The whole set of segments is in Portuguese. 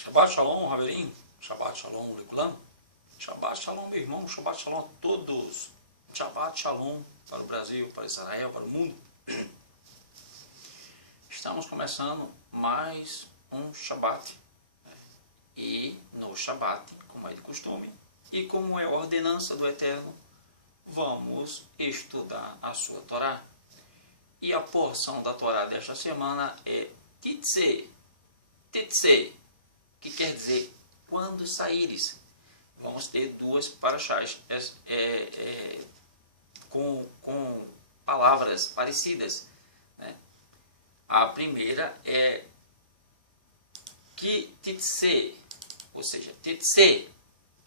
Shabbat Shalom, Raverim. Shabbat Shalom, Leculam. Shabbat Shalom, meu irmão. Shabbat Shalom a todos. Shabbat Shalom para o Brasil, para Israel, para o mundo. Estamos começando mais um Shabbat. E no Shabbat, como é de costume, e como é ordenança do Eterno, vamos estudar a sua Torá. E a porção da Torá desta semana é Titse, que quer dizer quando saíres. Vamos ter duas paraxás com palavras parecidas, né? A primeira é que Titse, ou seja, Titse,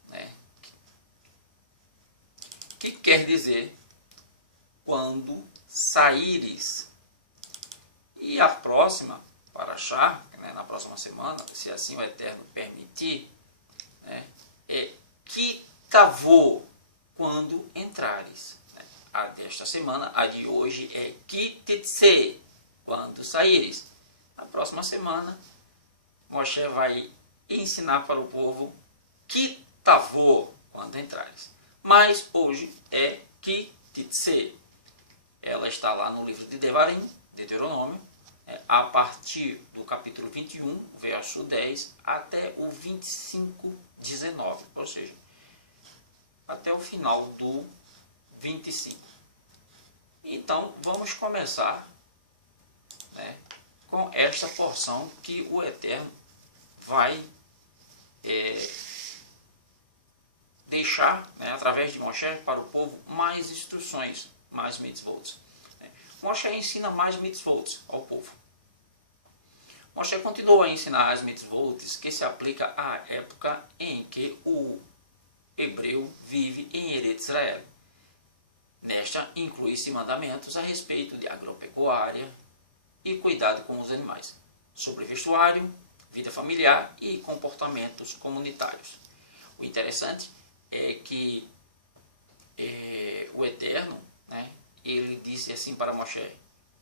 né? Que quer dizer quando saíres. E a próxima paraxá, né, na próxima semana, se assim o Eterno permitir, né, é Kitavô, quando entrares. Né? A desta semana, a de hoje é Kititse, quando saíres. Na próxima semana, Moshe vai ensinar para o povo Kitavô, quando entrares. Mas hoje é Kititse. Ela está lá no livro de Devarim, Deuteronômio, a partir do capítulo 21, verso 10, até o 25, 19. Ou seja, até o final do 25. Então, vamos começar, né, com esta porção que o Eterno vai deixar, né, através de Moshe, para o povo mais instruções, mais mitzvot. Moshe ensina mais mitzvot ao povo. Moshe continua a ensinar as mitzvot que se aplica à época em que o hebreu vive em Eretz Israel. Nesta inclui-se mandamentos a respeito de agropecuária e cuidado com os animais, sobre vestuário, vida familiar e comportamentos comunitários. O interessante é que o Eterno, né, ele disse assim para Moshe: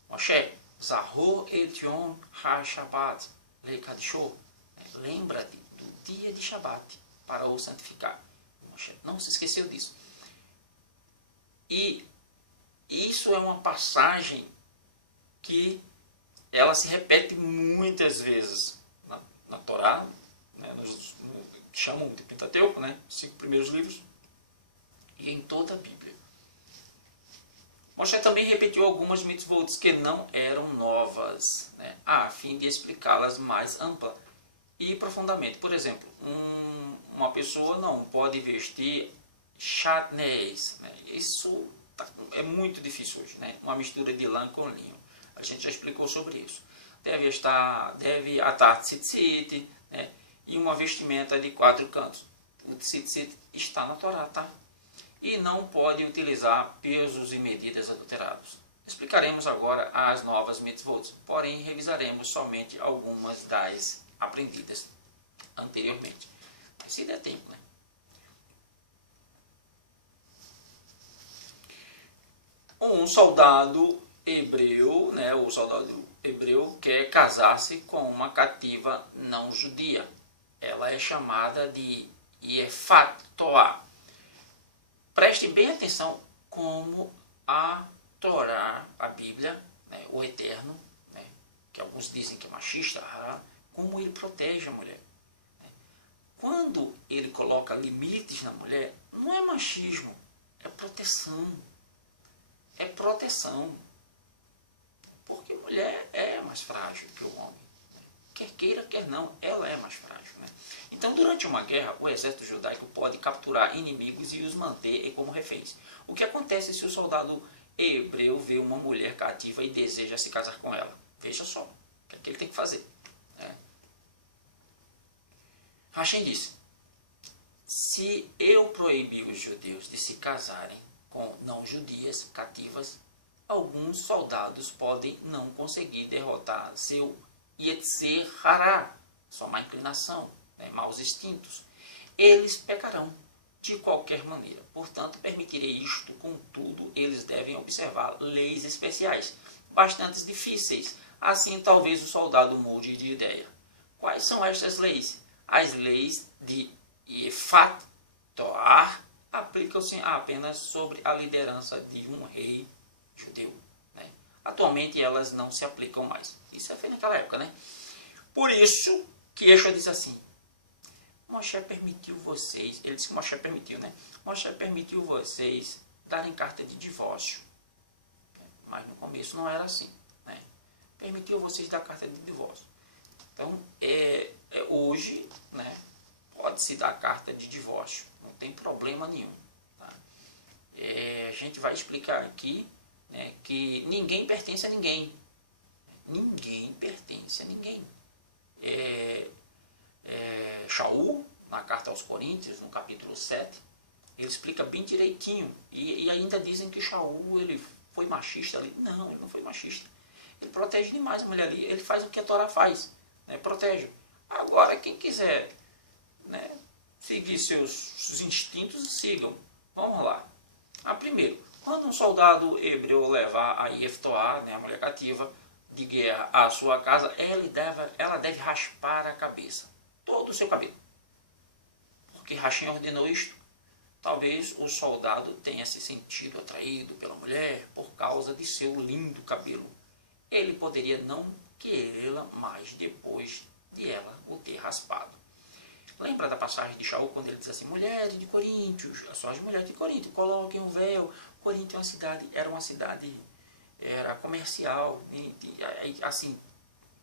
Moshe, Zahor el-Tion ha-Shabbat le-Kadisho. Lembra-te do dia de Shabbat para o santificar. Moshe não se esqueceu disso. E isso é uma passagem que ela se repete muitas vezes na Torá, né, que chamam de Pentateuco, né, 5 primeiros livros, e em toda a Bíblia. Moshe também repetiu algumas mitzvot que não eram novas, né, a fim de explicá-las mais ampla e profundamente. Por exemplo, uma pessoa não pode vestir chatnez, né? Isso é muito difícil hoje, né? Uma mistura de lã com linho. A gente já explicou sobre isso. Deve atar tzitzit, né? E uma vestimenta de 4 cantos. O tzitzit está na Torá, tá? E não pode utilizar pesos e medidas adulterados. Explicaremos agora as novas mitzvot, porém revisaremos somente algumas das aprendidas anteriormente. Mas se der tempo, né? Um soldado hebreu, né, o soldado hebreu quer casar-se com uma cativa não judia. Ela é chamada de Yefat Toah. Preste bem atenção como a Torá, a Bíblia, né, o Eterno, né, que alguns dizem que é machista, como ele protege a mulher. Quando ele coloca limites na mulher, não é machismo, é proteção. É proteção. Porque mulher é mais frágil que o homem. Quer queira, quer não, ela é mais frágil. Né? Então, durante uma guerra, o exército judaico pode capturar inimigos e os manter como reféns. O que acontece se o soldado hebreu vê uma mulher cativa e deseja se casar com ela? Veja só, o que é que ele tem que fazer? Hashem disse: se eu proibir os judeus de se casarem com não-judias cativas, alguns soldados podem não conseguir derrotar seu Yetzer Hará, sua má inclinação, né, maus instintos. Eles pecarão de qualquer maneira. Portanto, permitirei isto, contudo, eles devem observar leis especiais, bastante difíceis. Assim, talvez o soldado mude de ideia. Quais são estas leis? as leis de Ifat Toar aplicam-se apenas sobre a liderança de um rei judeu. Né? Atualmente elas não se aplicam mais. Isso foi naquela época, né? Por isso que Yeshua diz assim, Moshe permitiu vocês, ele disse que Moshe permitiu, né? Moshe permitiu vocês darem carta de divórcio. Mas no começo não era assim, né? Permitiu vocês dar carta de divórcio. Então, hoje, né, pode-se dar carta de divórcio, não tem problema nenhum. Tá? A gente vai explicar aqui, né, que ninguém pertence a ninguém. Ninguém pertence a ninguém. Shaul, na carta aos Coríntios, no capítulo 7, ele explica bem direitinho. E ainda dizem que Shaul ele foi machista ali. Não, ele não foi machista. Ele protege demais a mulher ali. Ele faz o que a Torá faz. Né, protege. Agora, quem quiser, né, seguir seus instintos, sigam. Vamos lá. Primeiro, quando um soldado hebreu levar a Yeftoá, né, a mulher cativa, de guerra à sua casa, ela deve raspar a cabeça. Todo o seu cabelo. Porque Rachim ordenou isto. Talvez o soldado tenha se sentido atraído pela mulher por causa de seu lindo cabelo. Ele poderia não querê-la mais depois de ela o ter raspado. Lembra da passagem de Shaul quando ele diz assim, mulheres de Coríntios, só as mulheres de Corinto, coloquem um véu. Corinto era uma cidade comercial, né? Assim,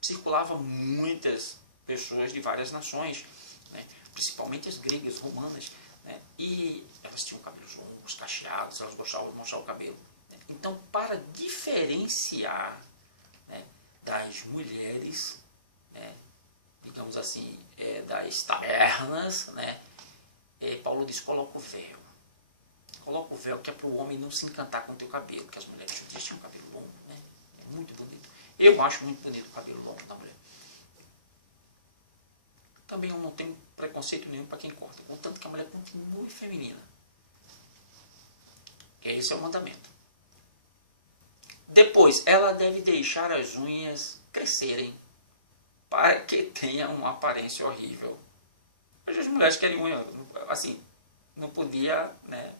circulavam muitas pessoas de várias nações, né? Principalmente as gregas, romanas, né? E elas tinham cabelos longos, cacheados, elas gostavam de mostrar o cabelo. Né? Então, para diferenciar, né, das mulheres, né, digamos assim, das tabernas, né, Paulo diz, coloca o véu. Coloca o véu que é para o homem não se encantar com o teu cabelo, porque as mulheres judias tinham cabelo longo, né? É muito bonito. Eu acho muito bonito o cabelo longo da mulher. Também eu não tenho preconceito nenhum para quem corta, contanto que a mulher continue feminina. Esse é o mandamento. Depois, ela deve deixar as unhas crescerem para que tenha uma aparência horrível. Hoje as mulheres querem unha, assim, não podia, né,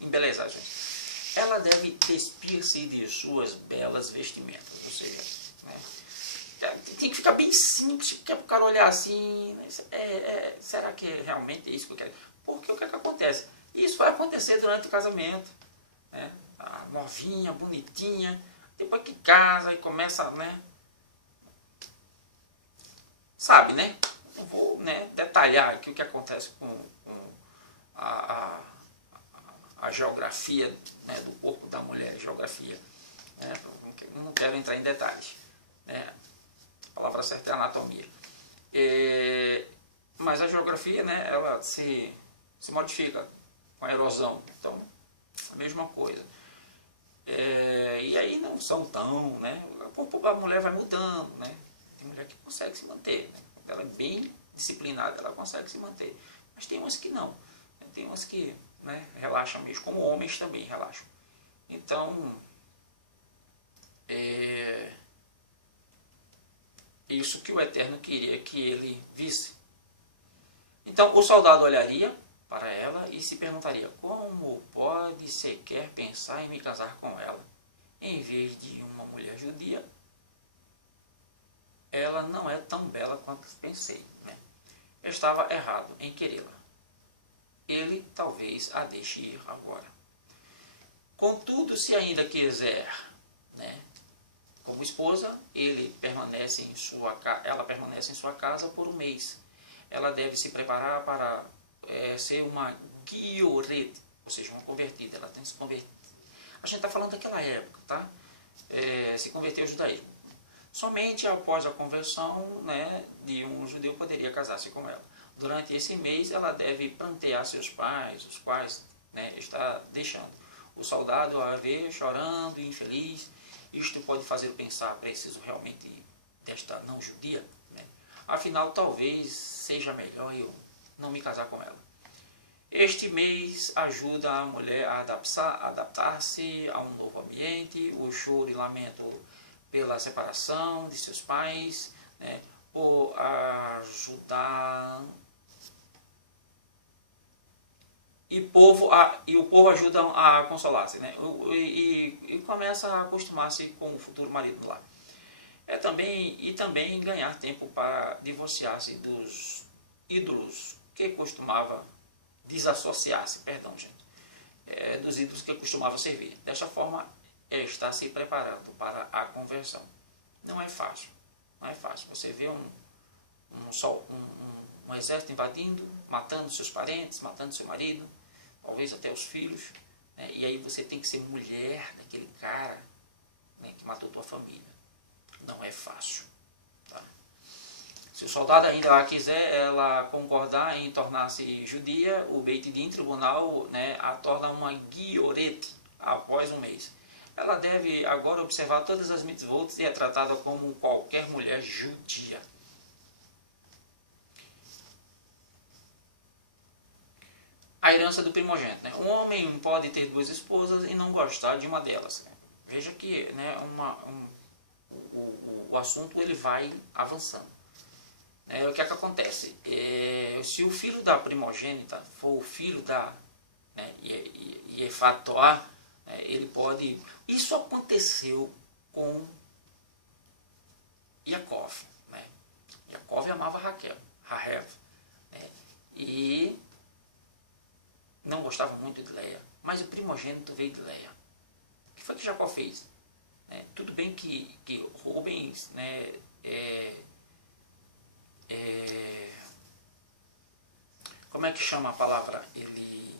embelezar, gente. Ela deve despir-se de suas belas vestimentas, ou seja, né, tem que ficar bem simples, porque o cara olhar assim, né, será que realmente é isso que eu quero? Porque o que acontece? Isso vai acontecer durante o casamento, né? A novinha, bonitinha, depois que casa e começa, né? Sabe, né? Não vou, né, detalhar aqui o que acontece com a geografia, né, do corpo da mulher, geografia. Né? Não quero entrar em detalhes. Né? A palavra certa é anatomia. Mas a geografia, né, ela se modifica com a erosão. Então, a mesma coisa. E aí não são tão, né? A mulher vai mudando, né? Tem mulher que consegue se manter, né? Ela é bem disciplinada, ela consegue se manter. Mas tem umas que não. Tem umas que, né, relaxam mesmo, como homens também relaxam. Então, isso que o Eterno queria que ele visse. Então, o soldado olharia para ela e se perguntaria, como pode sequer pensar em me casar com ela? Em vez de uma mulher judia, ela não é tão bela quanto pensei. Né? Eu estava errado em querê-la. Ele talvez a deixe ir agora. Contudo, se ainda quiser, né, como esposa, ela permanece em sua casa por um mês. Ela deve se preparar para ser uma guioret, ou seja, uma convertida. Ela tem que se converter. A gente está falando daquela época, tá? Se converter ao judaísmo. Somente após a conversão, né, de um judeu poderia casar-se com ela. Durante esse mês, ela deve plantear seus pais, os quais, né, está deixando. O soldado a ver chorando e infeliz, isto pode fazê-lo pensar, preciso realmente desta não judia? Né? Afinal, talvez seja melhor eu não me casar com ela. Este mês ajuda a mulher a adaptar-se a um novo ambiente, o choro e lamento pela separação de seus pais, né, por ajudar e o povo ajuda a consolar-se, né? E começa a acostumar-se com o futuro marido lá. Também ganhar tempo para divorciar-se dos ídolos que costumava desassociar-se, perdão, gente, dos ídolos que costumava servir. Desta forma, está se preparando para a conversão. Não é fácil, não é fácil. Você vê um exército invadindo, matando seus parentes, matando seu marido, talvez até os filhos, né? E aí você tem que ser mulher daquele cara, né, que matou tua família. Não é fácil. Tá? Se o soldado ainda quiser ela concordar em tornar-se judia, o Beit Din tribunal, né, a torna uma guiorete após um mês. Ela deve agora observar todas as mitzvot e é tratada como qualquer mulher judia. A herança do primogênito. Né? Um homem pode ter duas esposas e não gostar de uma delas. Veja que, né, o assunto ele vai avançando. O que é que acontece? Se o filho da primogênita for o filho da, né, Yefatoá, ele pode... Isso aconteceu com Yaakov. Né? Yaakov amava Raquel, né? E não gostava muito de Leia, mas o primogênito veio de Leia. O que foi que Jacó fez? Tudo bem que Rubens, né, como é que chama a palavra? Ele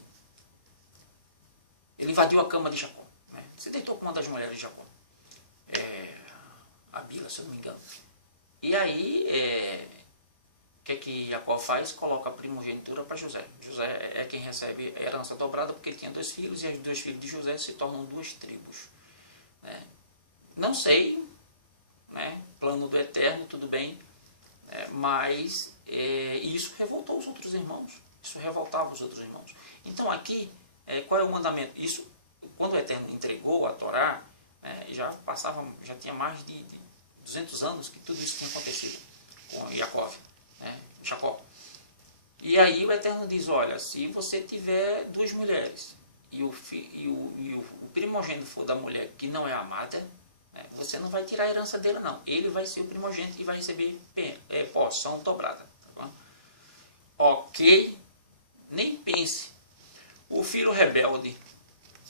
invadiu a cama de Jacó. Né? Se deitou com uma das mulheres de Jacó. A Bila, se eu não me engano. E aí, o que é que Jacó faz? Coloca a primogenitura para José. José é quem recebe a herança dobrada porque ele tinha 2 filhos e os 2 filhos de José se tornam 2 tribos. Né? Não sei, né? Plano do Eterno, tudo bem, mas isso revoltou os outros irmãos. Isso revoltava os outros irmãos. Então aqui, qual é o mandamento? Isso, quando o Eterno entregou a Torá, já tinha mais de 200 anos que tudo isso tinha acontecido com Jacó. E aí o Eterno diz, olha, se você tiver 2 mulheres e o primogênito for da mulher que não é amada, você não vai tirar a herança dele, não. Ele vai ser o primogênito e vai receber porção dobrada. Tá bom? Ok? Nem pense. O filho rebelde,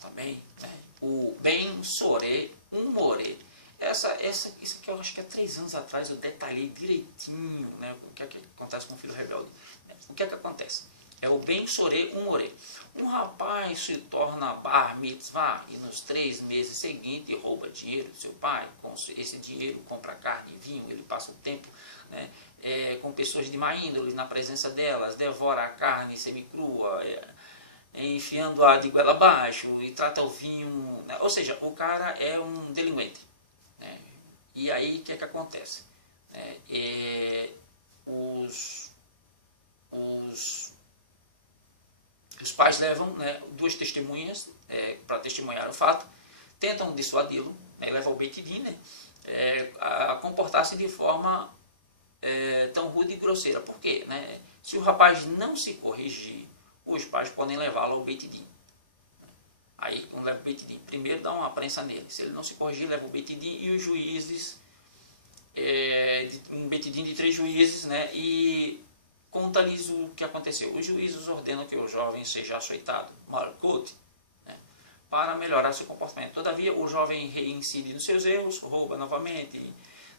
também, né? O Ben Soré, Moré. Isso aqui eu acho que há 3 anos atrás eu detalhei direitinho, né, o que é que acontece com o filho rebelde. O que é que acontece? É o Ben Soré, Moré. Um rapaz se torna bar mitzvah e nos 3 meses seguintes rouba dinheiro do seu pai. Com esse dinheiro compra carne e vinho. Ele passa o tempo, né, com pessoas de má índole na presença delas, devora a carne semicrua, enfiando-a de goela abaixo e trata o vinho, né? Ou seja, o cara é um delinquente. Né? E aí o que é que acontece? Os pais levam, né, 2 testemunhas para testemunhar o fato, tentam dissuadi-lo, né, levam o Beit Din, né, a comportar-se de forma tão rude e grosseira. Por quê? Né? Se o rapaz não se corrigir, os pais podem levá-lo ao Beit Din. Aí, quando leva o Beit Din, primeiro dá uma prensa nele. Se ele não se corrigir, leva o Beit Din e os juízes, um Beit Din de 3 juízes, né, e conta-lhes o que aconteceu. Os juízes ordenam que o jovem seja açoitado, malkut, né, para melhorar seu comportamento. Todavia, o jovem reincide nos seus erros, rouba novamente,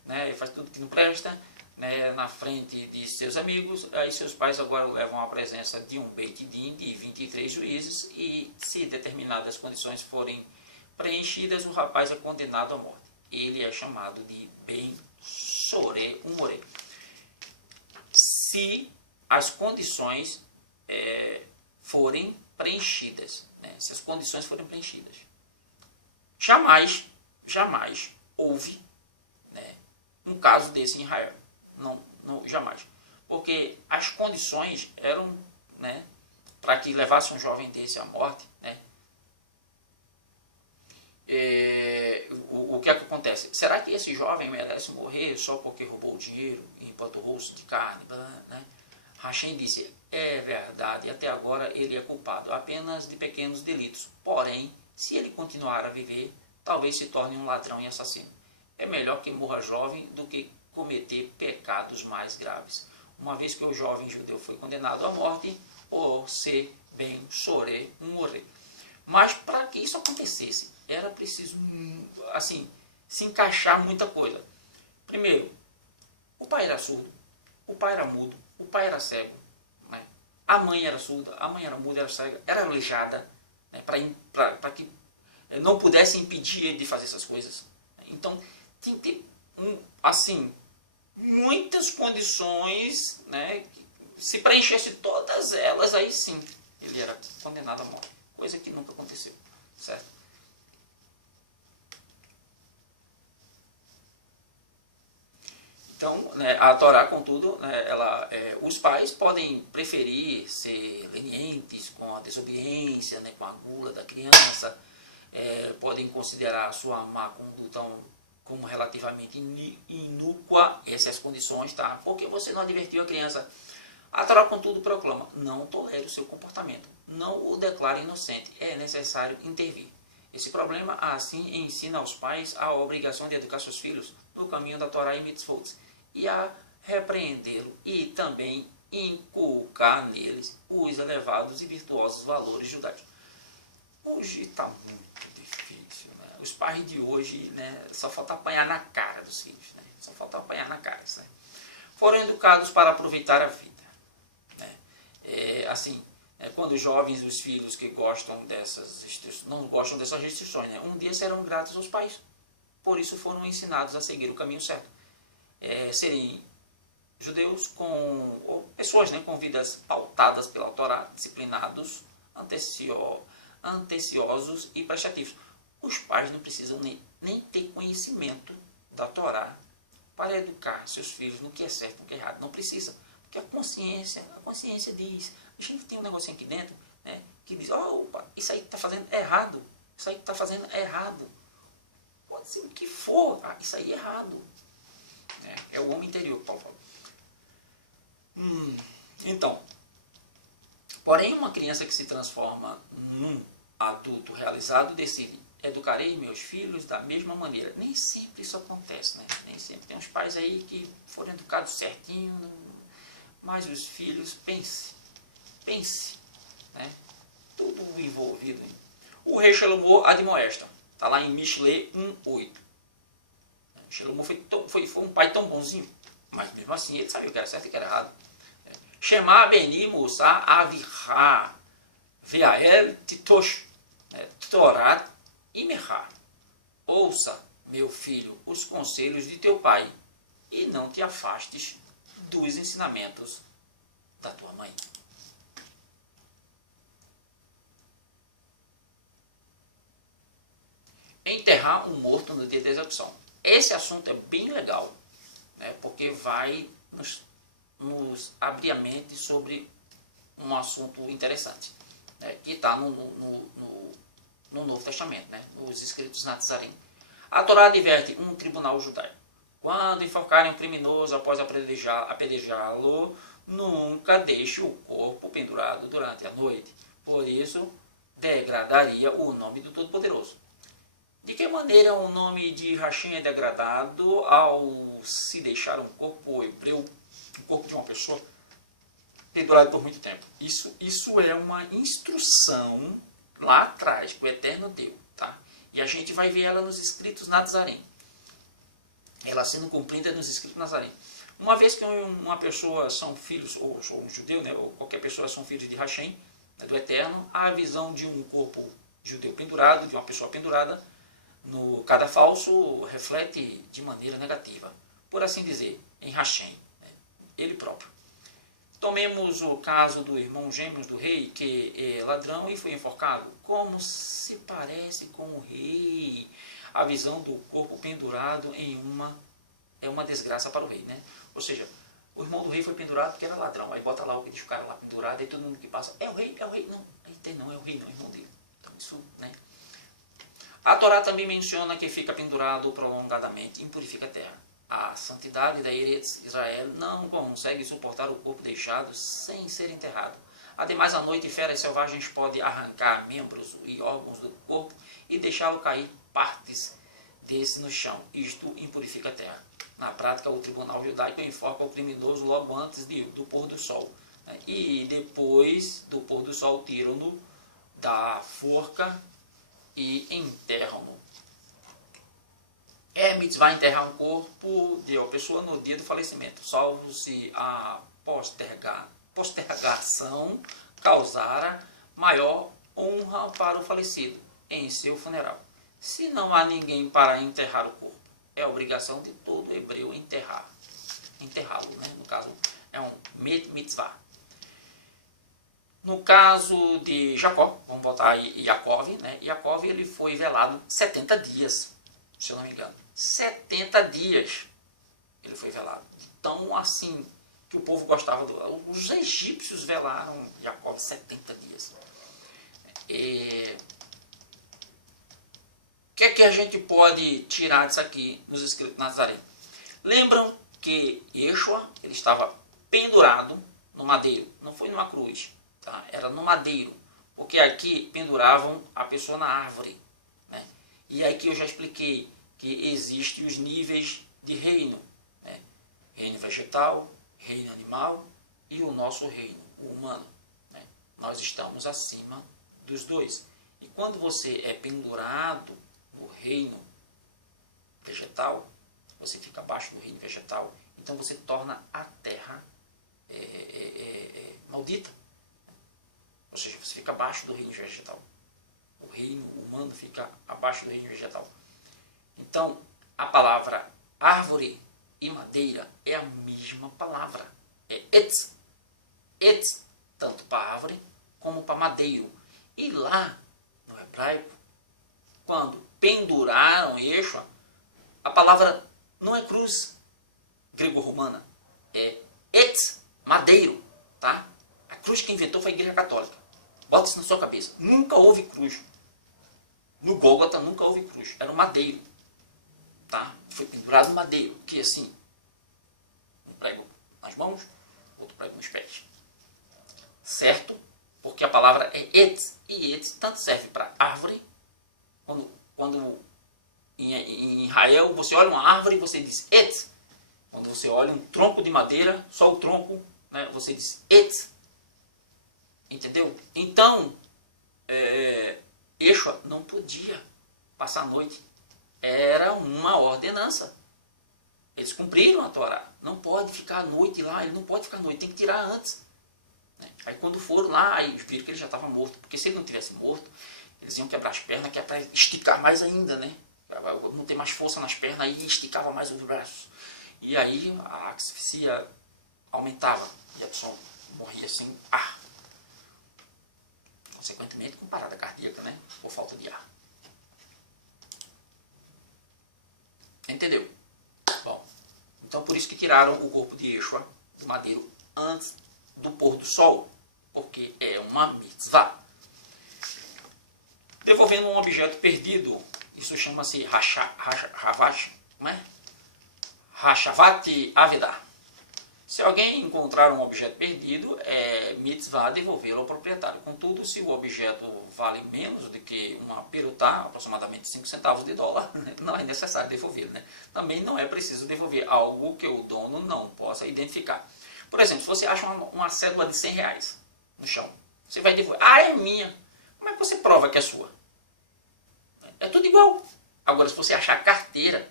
né, faz tudo que não presta, né, na frente de seus amigos. Aí seus pais agora o levam à presença de um Beit Din de 23 juízes e, se determinadas condições forem preenchidas, o rapaz é condenado à morte. Ele é chamado de Ben Soré, Moré. Se as condições forem preenchidas, né? Se as condições forem preenchidas. Jamais houve, né, um caso desse em Israel. Não, jamais. Porque as condições eram, né, para que levasse um jovem desse à morte, né, o que é que acontece? Será que esse jovem merece morrer só porque roubou dinheiro e empanturrou-se de carne? Né? Hashem disse, é verdade, até agora ele é culpado apenas de pequenos delitos. Porém, se ele continuar a viver, talvez se torne um ladrão e assassino. É melhor que morra jovem do que cometer pecados mais graves. Uma vez que o jovem judeu foi condenado à morte por ser bem choré morrer. Mas para que isso acontecesse, era preciso, assim, se encaixar muita coisa. Primeiro, o pai era surdo, o pai era mudo, o pai era cego, né? A mãe era surda, a mãe era muda, era cega, era aleijada, né? Para que não pudesse impedir ele de fazer essas coisas. Então, tem que ter, assim, muitas condições, né? Se preenchesse todas elas, aí sim, ele era condenado à morte. Coisa que nunca aconteceu, certo? Então, né, a Torá, contudo, né, os pais podem preferir ser lenientes com a desobediência, né, com a gula da criança, podem considerar a sua má conduta como relativamente inúqua, essas condições, tá? Porque você não advertiu a criança. A Torá, contudo, proclama, não tolere o seu comportamento, não o declare inocente, é necessário intervir. Esse problema, assim, ensina aos pais a obrigação de educar seus filhos no caminho da Torá e mitzvot, e a repreendê-lo e também inculcar neles os elevados e virtuosos valores judaicos. Hoje está muito difícil, né? Os pais de hoje, né, só falta apanhar na cara dos filhos, né? Só falta apanhar na cara, né? Foram educados para aproveitar a vida, né? Assim, quando os jovens, os filhos que gostam não gostam dessas restrições, né? Um dia serão gratos aos pais, por isso foram ensinados a seguir o caminho certo. Serem judeus ou pessoas, né, com vidas pautadas pela Torá, disciplinados, atenciosos e prestativos. Os pais não precisam nem ter conhecimento da Torá para educar seus filhos no que é certo e no que é errado. Não precisa, porque a consciência diz, a gente tem um negocinho aqui dentro, né, que diz, opa, isso aí que está fazendo é errado, isso aí que está fazendo é errado. Pode ser o que for, isso aí é errado. É o homem interior que Paulo fala. Então, porém, uma criança que se transforma num adulto realizado decide, educarei meus filhos da mesma maneira. Nem sempre isso acontece, né? Nem sempre. Tem uns pais aí que foram educados certinho, mas os filhos, pense, né? Tudo envolvido. O rei Shlomo admoesta, está lá em Mishle 1:8. Shlomo foi um pai tão bonzinho, mas mesmo assim ele sabia o que era certo e o que era errado. Shema beni musa avicha ve'ael titosh torat imecha. Ouça, meu filho, os conselhos de teu pai e não te afastes dos ensinamentos da tua mãe. Enterrar um morto no dia da execução. Esse assunto é bem legal, né, porque vai nos abrir a mente sobre um assunto interessante, né, que está no Novo Testamento, né, nos escritos Nazarim. A Torá adverte um tribunal judaico. Quando enforcarem um criminoso após apedrejá-lo, nunca deixe o corpo pendurado durante a noite. Por isso, degradaria o nome do Todo-Poderoso. De que maneira o nome de Hashem é degradado ao se deixar um corpo hebreu, um corpo de uma pessoa, pendurado por muito tempo? Isso é uma instrução lá atrás, que o Eterno deu, tá? E a gente vai ver ela nos escritos Nazarim. Ela sendo cumprida nos escritos Nazarim. Uma vez que uma pessoa são filhos, ou um judeu, né, ou qualquer pessoa são filhos de Hashem, né, do Eterno, a visão de um corpo judeu pendurado, de uma pessoa pendurada, no cadafalso reflete de maneira negativa, por assim dizer, em Hashem, né, ele próprio. Tomemos o caso do irmão gêmeo do rei, que é ladrão e foi enforcado. Como se parece com o rei? A visão do corpo pendurado é uma desgraça para o rei, né? Ou seja, o irmão do rei foi pendurado porque era ladrão. Aí bota lá o que deixa o cara lá pendurado, aí todo mundo que passa, é o rei, não, não é o rei não, é o irmão dele. Então isso, né? A Torá também menciona que fica pendurado prolongadamente, impurifica a terra. A santidade da Eretz Israel não consegue suportar o corpo deixado sem ser enterrado. Ademais, à noite, feras selvagens podem arrancar membros e órgãos do corpo e deixá-lo cair partes desse no chão. Isto impurifica a terra. Na prática, o tribunal judaico enforca o criminoso logo antes do pôr do sol. E depois do pôr do sol, tiram-no da forca e enterram-no. É mitzvah enterrar um corpo de uma pessoa no dia do falecimento, salvo se a postergação causara maior honra para o falecido em seu funeral. Se não há ninguém para enterrar o corpo, é obrigação de todo hebreu enterrá-lo, né? No caso, é um mitzvah. No caso de Jacó, vamos voltar a Yaakov, né? Yaakov, ele foi velado 70 dias, se eu não me engano. 70 dias ele foi velado. Tão assim que o povo gostava os egípcios velaram Yaakov 70 dias. O que é que a gente pode tirar disso aqui nos escritos de Nazaré? Lembram que Yeshua, ele estava pendurado no madeiro, não foi numa cruz, tá? Era no madeiro, porque aqui penduravam a pessoa na árvore, né? E aqui eu já expliquei que existem os níveis de reino, né? Reino vegetal, reino animal e o nosso reino, o humano, né? Nós estamos acima dos dois. E quando você é pendurado no reino vegetal, você fica abaixo do reino vegetal, então você torna a terra maldita. Ou seja, você fica abaixo do reino vegetal. O reino humano fica abaixo do reino vegetal. Então, a palavra árvore e madeira é a mesma palavra. É etz. Etz, tanto para árvore como para madeiro. E lá, no hebraico, quando penduraram Yeshua, a palavra não é cruz grego-romana, é etz, madeiro, tá? A cruz que inventou foi a Igreja Católica. Bota isso na sua cabeça. Nunca houve cruz. No Gólgota nunca houve cruz. Era um madeiro. Tá? Foi pendurado no madeiro. Que assim, um prego nas mãos, outro prego nos pés. Certo? Porque a palavra é etz. E etz tanto serve para árvore. Quando em Israel você olha uma árvore e você diz etz. Quando você olha um tronco de madeira, só o tronco, né, você diz etz. Entendeu? Então, Yeshua não podia passar a noite. Era uma ordenança. Eles cumpriram a Torá. Não pode ficar à noite lá, ele não pode ficar à noite, tem que tirar antes. Aí quando foram lá, aí viram que ele já estava morto. Porque se ele não tivesse morto, eles iam quebrar as pernas, que é para esticar mais ainda, né? Não ter mais força nas pernas, aí esticava mais os braços. E aí a asfixia aumentava. E a pessoa morria assim, consequentemente com parada cardíaca, né? Por falta de ar. Entendeu? Bom, então por isso que tiraram o corpo de Yeshua do madeiro antes do pôr do sol, porque é uma mitzvah. Devolvendo um objeto perdido, isso chama-se Hashavat Avedá. Se alguém encontrar um objeto perdido, é mitzvah devolvê-lo ao proprietário. Contudo, se o objeto vale menos do que uma perutá, aproximadamente 5 centavos de dólar, não é necessário devolvê-lo, né? Também não é preciso devolver algo que o dono não possa identificar. Por exemplo, se você acha uma cédula de 100 reais no chão, você vai devolver. É minha. Como é que você prova que é sua? É tudo igual. Agora, se você achar a carteira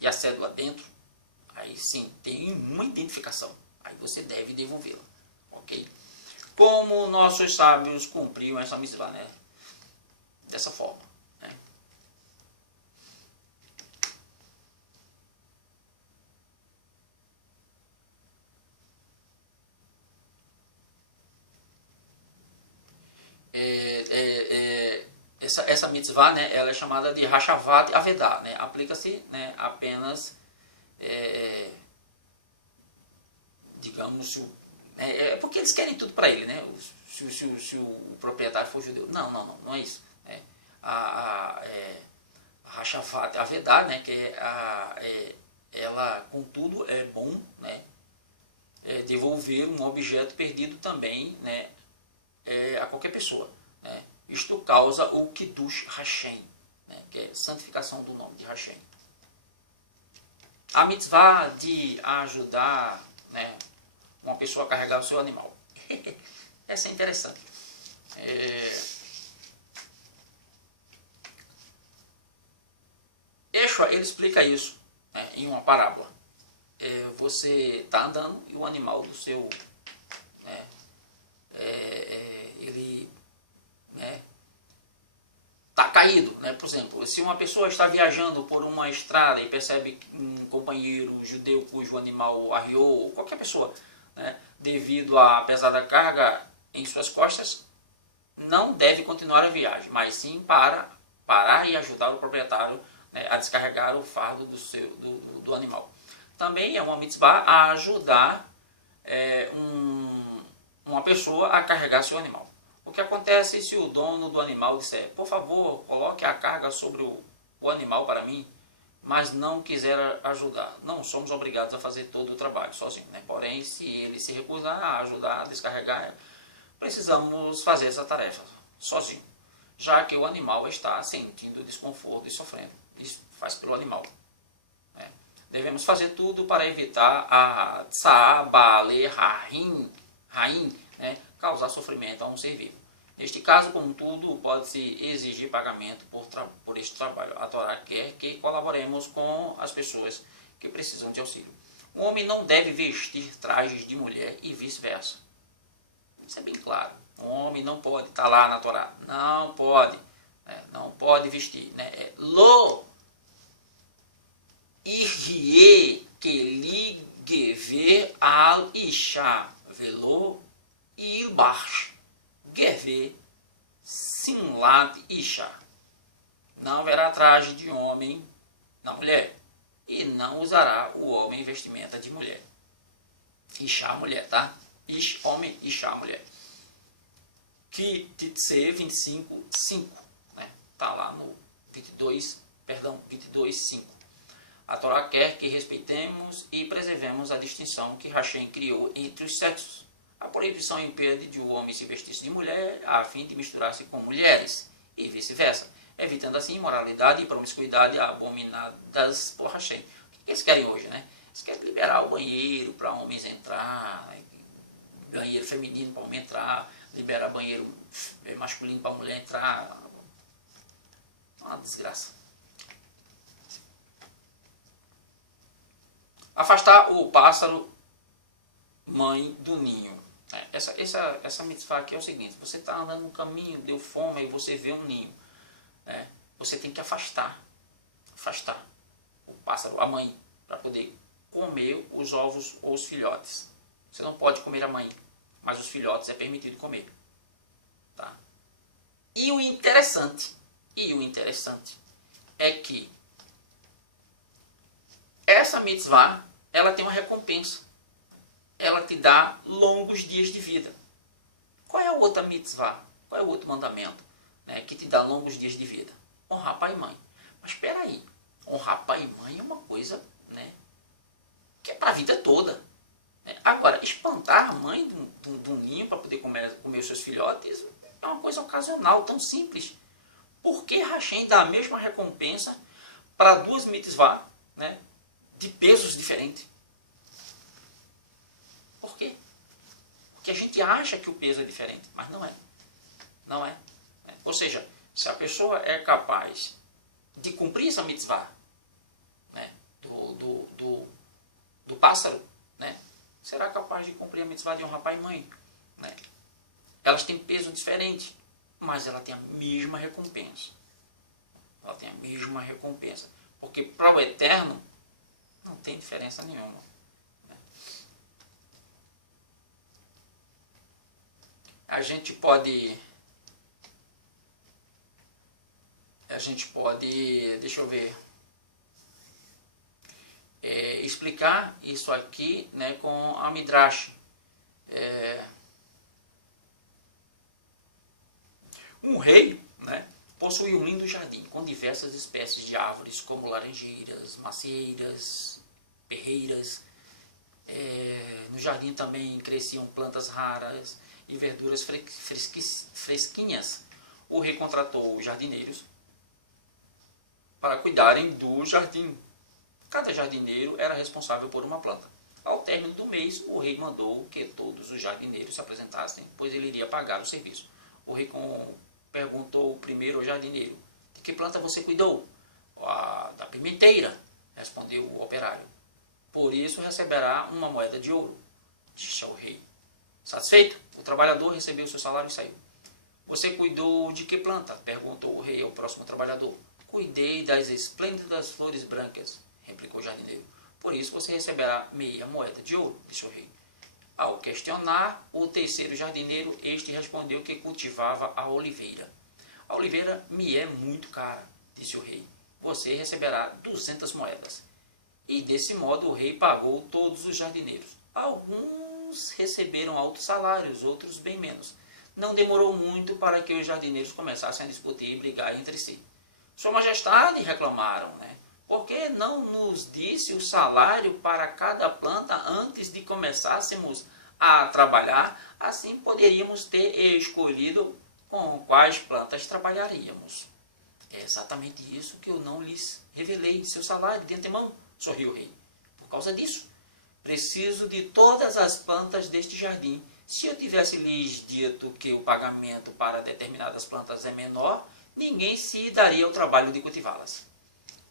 e a cédula dentro, aí sim, tem uma identificação. Aí você deve devolvê-la. Ok? Como nossos sábios cumpriam essa mitzvah, né? Dessa forma. Né? Essa mitzvah, né, ela é chamada de Hashavat Avedá, né? Aplica-se, né, apenas, digamos, porque eles querem tudo para ele, né? Se o proprietário for judeu. Não é isso. Hashavat Avedá, né, que ela, contudo, é bom, né, devolver um objeto perdido também, né, a qualquer pessoa, né. Isto causa o Kiddush Hashem, né, que é santificação do nome de Hashem. A mitzvah de ajudar, né, uma pessoa a carregar o seu animal. Essa é interessante. Yeshua, ele explica isso, né, em uma parábola. Você está andando e o animal do seu... Né, ele... Né, está caído, né? Por exemplo, se uma pessoa está viajando por uma estrada e percebe um companheiro judeu cujo animal arriou, ou qualquer pessoa, né, devido à pesada carga em suas costas, não deve continuar a viagem, mas sim parar e ajudar o proprietário, né, a descarregar o fardo do animal. Também é uma mitzvah a ajudar uma pessoa a carregar seu animal. O que acontece se o dono do animal disser, por favor, coloque a carga sobre o animal para mim, mas não quiser ajudar? Não somos obrigados a fazer todo o trabalho sozinho, né? Porém, se ele se recusar a ajudar, a descarregar, precisamos fazer essa tarefa sozinho, já que o animal está sentindo desconforto e sofrendo. Isso faz pelo animal. Né? Devemos fazer tudo para evitar a tsa'a ba'alei ha'im, né, causar sofrimento a um ser vivo. Neste caso, contudo, pode-se exigir pagamento por este trabalho. A Torá quer que colaboremos com as pessoas que precisam de auxílio. O homem não deve vestir trajes de mulher e vice-versa. Isso é bem claro. O homem não pode estar lá na Torá. Não pode. Né? Não pode vestir. Né? Lo irie keli gever al isha velo ilbach gever simlat isha. Não haverá traje de homem na mulher. E não usará o homem vestimenta de mulher. Isha, mulher, tá? Ish, homem, Isha, mulher. Que Titse 25, 5. Né? Tá lá no 22, 5. A Torá quer que respeitemos e preservemos a distinção que Hashem criou entre os sexos. A proibição impede de o homem se vestir de mulher a fim de misturar-se com mulheres e vice-versa, evitando assim imoralidade e promiscuidade abominadas por Hashem. O que eles querem hoje, né? Eles querem liberar o banheiro para homens entrar, né? Banheiro feminino para homem entrar, liberar banheiro masculino para mulher entrar. Uma desgraça. Afastar o pássaro mãe do ninho. Essa mitzvah aqui é o seguinte: você está andando no caminho, deu fome e você vê um ninho. Né? Você tem que afastar o pássaro, a mãe, para poder comer os ovos ou os filhotes. Você não pode comer a mãe, mas os filhotes é permitido comer. Tá? E o interessante é que essa mitzvah, ela tem uma recompensa. Ela te dá longos dias de vida. Qual é a outra mitzvah? Qual é o outro mandamento, né, que te dá longos dias de vida? Honrar pai e mãe. Mas espera aí, honrar pai e mãe é uma coisa, né, que é para a vida toda. Né? Agora, espantar a mãe do ninho para poder comer os seus filhotes é uma coisa ocasional, tão simples. Por que Hashem dá a mesma recompensa para duas mitzvah, né, de pesos diferentes? Por quê? Porque a gente acha que o peso é diferente, mas não é. Não é. Ou seja, se a pessoa é capaz de cumprir essa mitzvah, né, do pássaro, né, será capaz de cumprir a mitzvah de honrar pai e mãe. Né? Elas têm peso diferente, mas ela tem a mesma recompensa. Ela tem a mesma recompensa. Porque para o eterno não tem diferença nenhuma. A gente pode, deixa eu ver, explicar isso aqui, né, com a Midrash. Um rei, né, possui um lindo jardim com diversas espécies de árvores, como laranjeiras, macieiras, perreiras. No jardim também cresciam plantas raras e verduras fresquinhas. O rei contratou jardineiros para cuidarem do jardim. Cada jardineiro era responsável por uma planta. Ao término do mês, o rei mandou que todos os jardineiros se apresentassem, pois ele iria pagar o serviço. O rei perguntou primeiro ao jardineiro: de que planta você cuidou? Da pimenteira, respondeu o operário. Por isso receberá uma moeda de ouro, disse ao rei. Satisfeito, o trabalhador recebeu seu salário e saiu. Você cuidou de que planta? Perguntou o rei ao próximo trabalhador. Cuidei das esplêndidas flores brancas, replicou o jardineiro. Por isso você receberá meia moeda de ouro, disse o rei. Ao questionar o terceiro jardineiro, este respondeu que cultivava a oliveira. A oliveira me é muito cara, disse o rei. Você receberá 200 moedas. E desse modo o rei pagou todos os jardineiros. Alguns receberam altos salários, outros bem menos. Não demorou muito para que os jardineiros começassem a discutir e brigar entre si. Sua Majestade, reclamaram, por que não nos disse o salário para cada planta antes de começássemos a trabalhar? Assim poderíamos ter escolhido com quais plantas trabalharíamos. É exatamente isso que eu não lhes revelei, seu salário de antemão, sorriu o rei. Por causa disso, preciso de todas as plantas deste jardim. Se eu tivesse lhes dito que o pagamento para determinadas plantas é menor, ninguém se daria o trabalho de cultivá-las.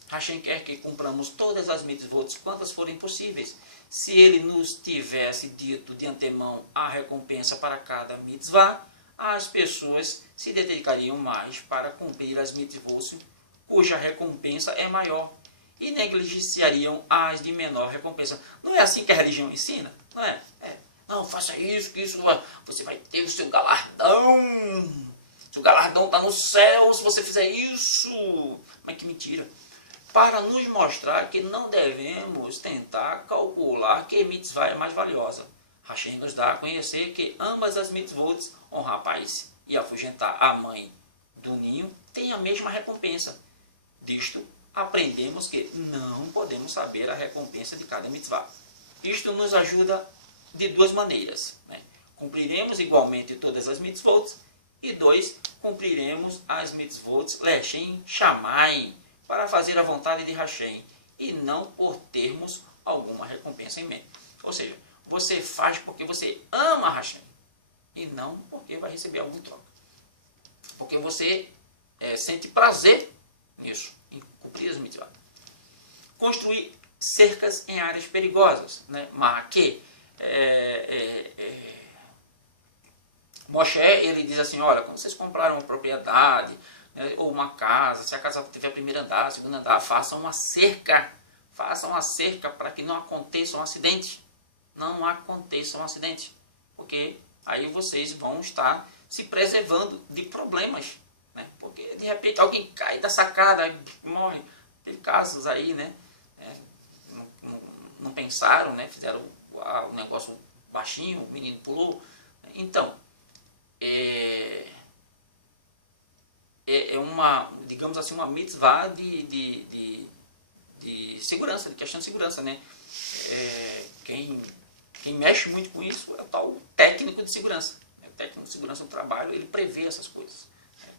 Hashem quer que cumpramos todas as mitzvot quantas forem possíveis. Se ele nos tivesse dito de antemão a recompensa para cada mitzvah, as pessoas se dedicariam mais para cumprir as mitzvot cuja recompensa é maior e negligenciariam as de menor recompensa. Não é assim que a religião ensina? Não é? Não, faça isso, que isso você vai ter o seu galardão. Seu galardão está no céu se você fizer isso. Mas que mentira. Para nos mostrar que não devemos tentar calcular que mitzvah é mais valiosa. Hashem nos dá a conhecer que ambas as mitzvot, honrar pais e afugentar a mãe do ninho, têm a mesma recompensa. Disto, aprendemos que não podemos saber a recompensa de cada mitzvah. Isto nos ajuda de duas maneiras. Cumpriremos igualmente todas as mitzvot e 2, cumpriremos as mitzvot lechem shamayim, para fazer a vontade de Hashem e não por termos alguma recompensa em mente. Ou seja, você faz porque você ama Hashem e não porque vai receber algum troca. Porque você sente prazer nisso, em cumprir as mitzvot. Construir cercas em áreas perigosas, mas que Moshe, ele diz assim, olha, quando vocês compraram uma propriedade, ou uma casa, se a casa tiver primeiro andar, segundo andar, façam uma cerca para que não aconteça um acidente. Não aconteça um acidente, porque aí vocês vão estar se preservando de problemas, porque de repente alguém cai da sacada e morre. Teve casos aí, não pensaram, fizeram o negócio baixinho, o menino pulou. Então, é uma, digamos assim, uma mitzvah de segurança, de questão de segurança, Quem mexe muito com isso é o tal técnico de segurança. O técnico de segurança do trabalho, ele prevê essas coisas.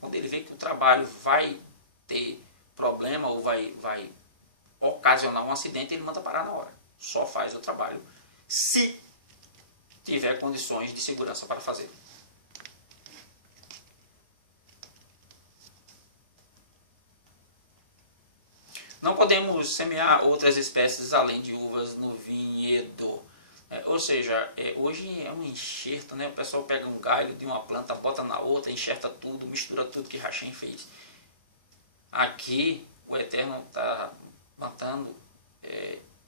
Quando ele vê que o trabalho vai ter problema ou vai ocasionar um acidente, ele manda parar na hora. Só faz o trabalho se tiver condições de segurança para fazer. Não podemos semear outras espécies além de uvas no vinhedo. Ou seja, hoje é um enxerto, O pessoal pega um galho de uma planta, bota na outra, enxerta tudo, mistura tudo que Hashem fez. Aqui, o Eterno está mandando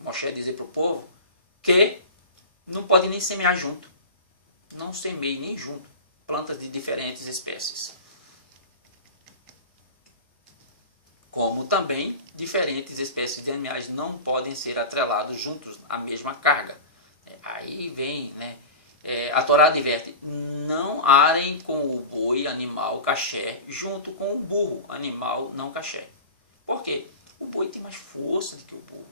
Moshe dizer para o povo que não pode nem semear junto. Não semeie nem junto plantas de diferentes espécies. Como também diferentes espécies de animais não podem ser atrelados juntos à mesma carga. Aí vem, a Torá adverte, não arem com o boi, animal caché, junto com o burro, animal não caché. Por quê? O boi tem mais força do que o burro.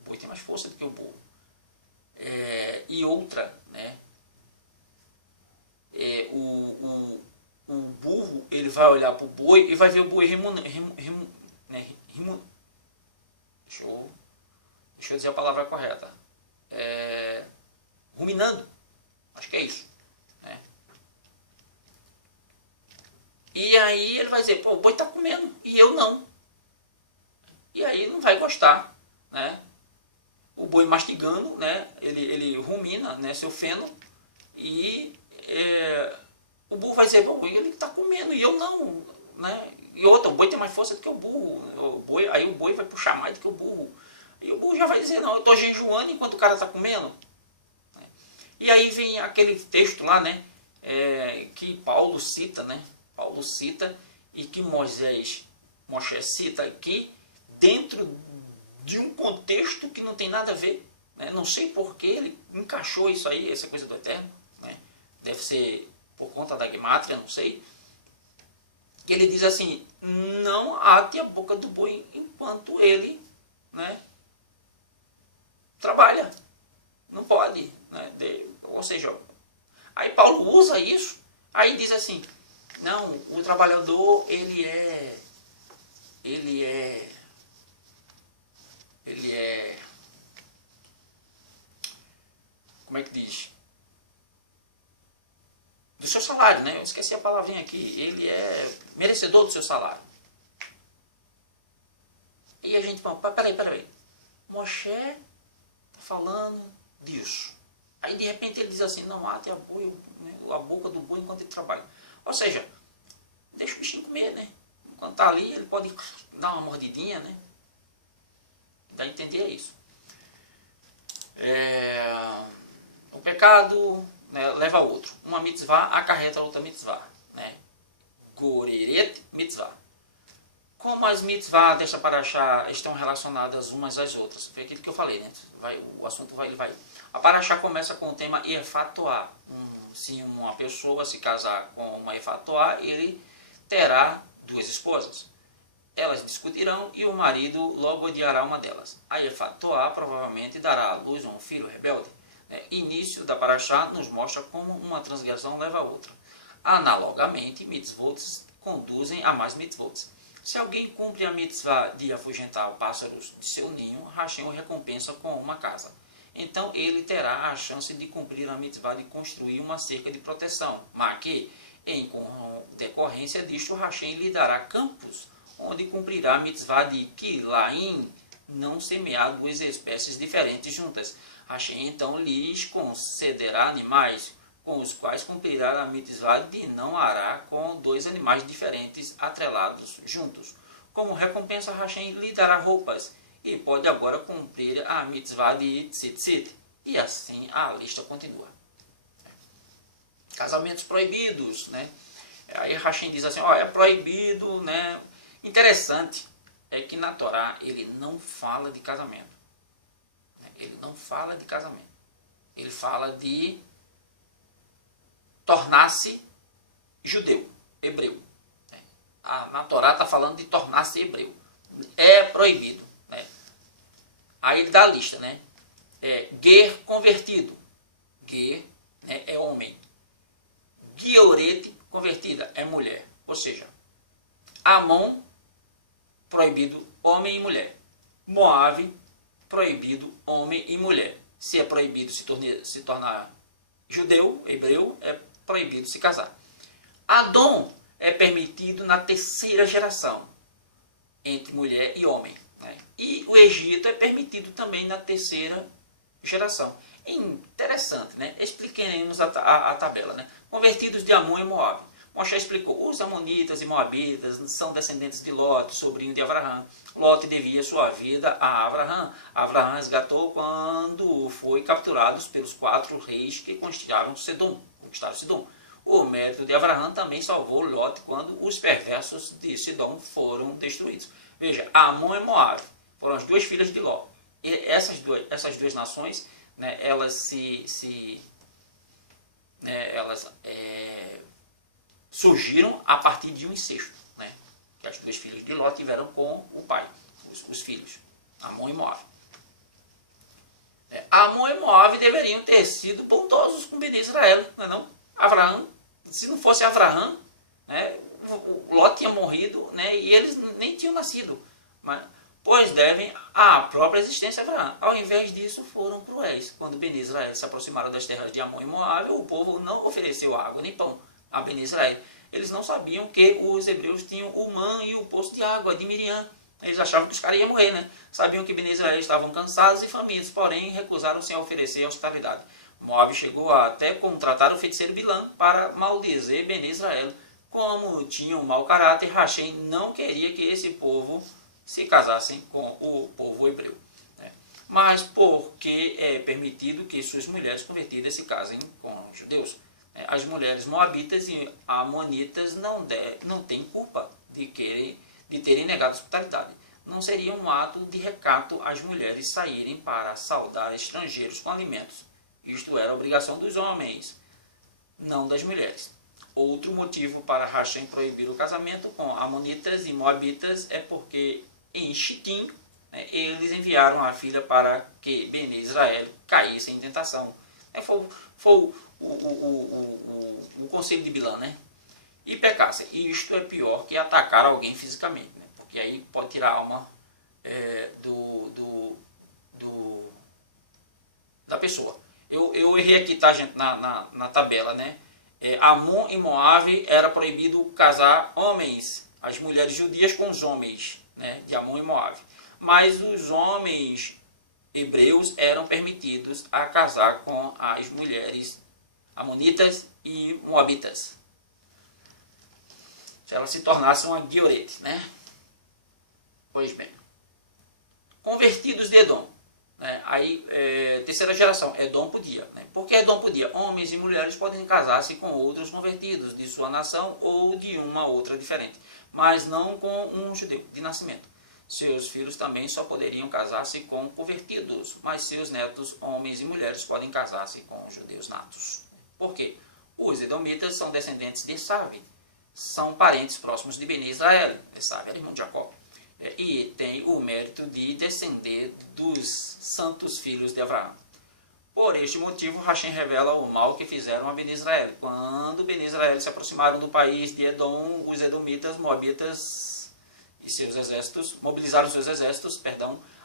O boi tem mais força do que o burro. E outra, né? O burro, ele vai olhar para o boi e vai ver o boi deixa eu dizer a palavra correta. Ruminando. Acho que é isso. Né? E aí ele vai dizer, pô, o boi está comendo e eu não. E aí não vai gostar. Né? O boi mastigando, né? ele rumina, né? Seu feno. E o burro vai dizer, pô, ele está comendo e eu não. Né? E outra, o boi tem mais força do que o burro. Aí o boi vai puxar mais do que o burro. E o burro já vai dizer, não, eu estou jejuando enquanto o cara está comendo. E aí vem aquele texto lá, né, que Paulo cita, né, e que Moisés cita aqui, dentro de um contexto que não tem nada a ver. Né? Não sei por que ele encaixou isso aí, essa coisa do Eterno. Né? Deve ser por conta da Gemátria, não sei. Que ele diz assim, não ate a boca do boi enquanto ele, né, trabalha. Não pode. Né? Ou seja, aí Paulo usa isso, aí diz assim, não, o trabalhador, ele é, como é que diz? Do seu salário, né? Eu esqueci a palavrinha aqui, ele é merecedor do seu salário. E a gente fala, peraí, Moshe está falando disso. Aí de repente ele diz assim, não ate a boca do boi enquanto ele trabalha. Ou seja, deixa o bichinho comer, né? Enquanto está ali, ele pode dar uma mordidinha, né? Dá a entender isso. O pecado, né, leva a outro. Uma mitzvah acarreta outra mitzvah. Né? Goreret mitzvah. Como as mitzvahs desta paraxá estão relacionadas umas às outras. Foi aquilo que eu falei, né? O assunto vai. A paraxá começa com o tema Efatoá. Se uma pessoa se casar com uma Efatoá, ele terá duas esposas. Elas discutirão e o marido logo odiará uma delas. A Efatoá provavelmente dará à luz a um filho rebelde. Início da paraxá nos mostra como uma transgressão leva a outra. Analogamente, mitzvot conduzem a mais mitzvot. Se alguém cumpre a mitzvah de afugentar pássaros de seu ninho, Hashem o recompensa com uma casa. Então ele terá a chance de cumprir a mitzvah de construir uma cerca de proteção, mas que, em decorrência disto, Hashem lhe dará campos, onde cumprirá a mitzvah de Kilaim, não semear duas espécies diferentes juntas. Hashem então lhes concederá animais, com os quais cumprirá a mitzvah de não arar com dois animais diferentes atrelados juntos. Como recompensa, Hashem lhe dará roupas, e pode agora cumprir a mitzvah de tzitzit. E assim a lista continua. Casamentos proibidos, né? Aí Hashem diz assim, é proibido, né? Interessante é que na Torá ele não fala de casamento. Ele não fala de casamento. Ele fala de tornar-se judeu, hebreu. Na Torá está falando de tornar-se hebreu. É proibido. Né? Aí ele dá a lista, né? Ger convertido. Ger, né, é homem. Guiorete convertida é mulher. Ou seja, Amon, proibido homem e mulher. Moabe, proibido homem e mulher. Se é proibido se tornar judeu, hebreu, é proibido se casar. Adom é permitido na terceira geração, entre mulher e homem. Né? E o Egito é permitido também na terceira geração. Interessante, né? Expliquemos a tabela. Né? Convertidos de Amon e Moab. Moshe explicou, os amonitas e moabitas são descendentes de Lot, sobrinho de Avraham. Lot devia sua vida a Avraham. Avraham resgatou quando foi capturado pelos 4 reis que conquistaram Sedom. O mérito de Avraham também salvou Lot quando os perversos de Sedom foram destruídos. Veja, Amon e Moab foram as duas filhas de Ló. E essas duas nações, né, elas né, elas surgiram a partir de um incesto, né, que as duas filhas de Ló tiveram com o pai, os filhos, Amon e Moabe. Amon e Moabe deveriam ter sido bondosos com Bene Israel, não é não? Abraão, se não fosse Abraão, né, o Ló tinha morrido, né, e eles nem tinham nascido, pois devem à própria existência de Abraão. Ao invés disso, foram cruéis. Quando Bene Israel se aproximaram das terras de Amon e Moabe, o povo não ofereceu água nem pão a Bene Israel. Eles não sabiam que os hebreus tinham o Man e o poço de água de Miriam. Eles achavam que os caras iam morrer, né? Sabiam que Bene Israel estavam cansados e famintos, porém recusaram-se a oferecer hospitalidade. Moabe chegou a até contratar o feiticeiro Bilã para maldizer Bene Israel. Como tinha um mau caráter, Rachem não queria que esse povo se casassem com o povo hebreu, né? Mas porque é permitido que suas mulheres convertidas se casem com judeus, né? As mulheres moabitas e amonitas não têm culpa de terem negado a hospitalidade. Não seria um ato de recato as mulheres saírem para saudar estrangeiros com alimentos. Isto era obrigação dos homens, não das mulheres. Outro motivo para Rachem proibir o casamento com amonitas e moabitas é porque em Chitim, né, eles enviaram a filha para que Bene Israel caísse em tentação. Foi o conselho de Bilã, né? E pecasse. E isto é pior que atacar alguém fisicamente, né? Porque aí pode tirar a alma da pessoa. Eu errei aqui, tá, gente, na tabela, né? Amon e Moabe era proibido casar homens, as mulheres judias com os homens, né, de Amon e Moabe. Mas os homens hebreus eram permitidos a casar com as mulheres amonitas e moabitas. Se ela se tornasse uma guiorete, né? Pois bem. Convertidos de Edom. Né? Aí, terceira geração, Edom podia. Né? Por que Edom podia? Homens e mulheres podem casar-se com outros convertidos de sua nação ou de uma outra diferente, mas não com um judeu de nascimento. Seus filhos também só poderiam casar-se com convertidos, mas seus netos, homens e mulheres, podem casar-se com judeus natos. Por quê? Os edomitas são descendentes de Esav, são parentes próximos de Bene Israel. Esav era irmão de Jacó. E tem o mérito de descender dos santos filhos de Abraão. Por este motivo, Rachem revela o mal que fizeram a Bene Israel. Quando Bene Israel se aproximaram do país de Edom, os edomitas, moabitas e seus exércitos, mobilizaram seus exércitos,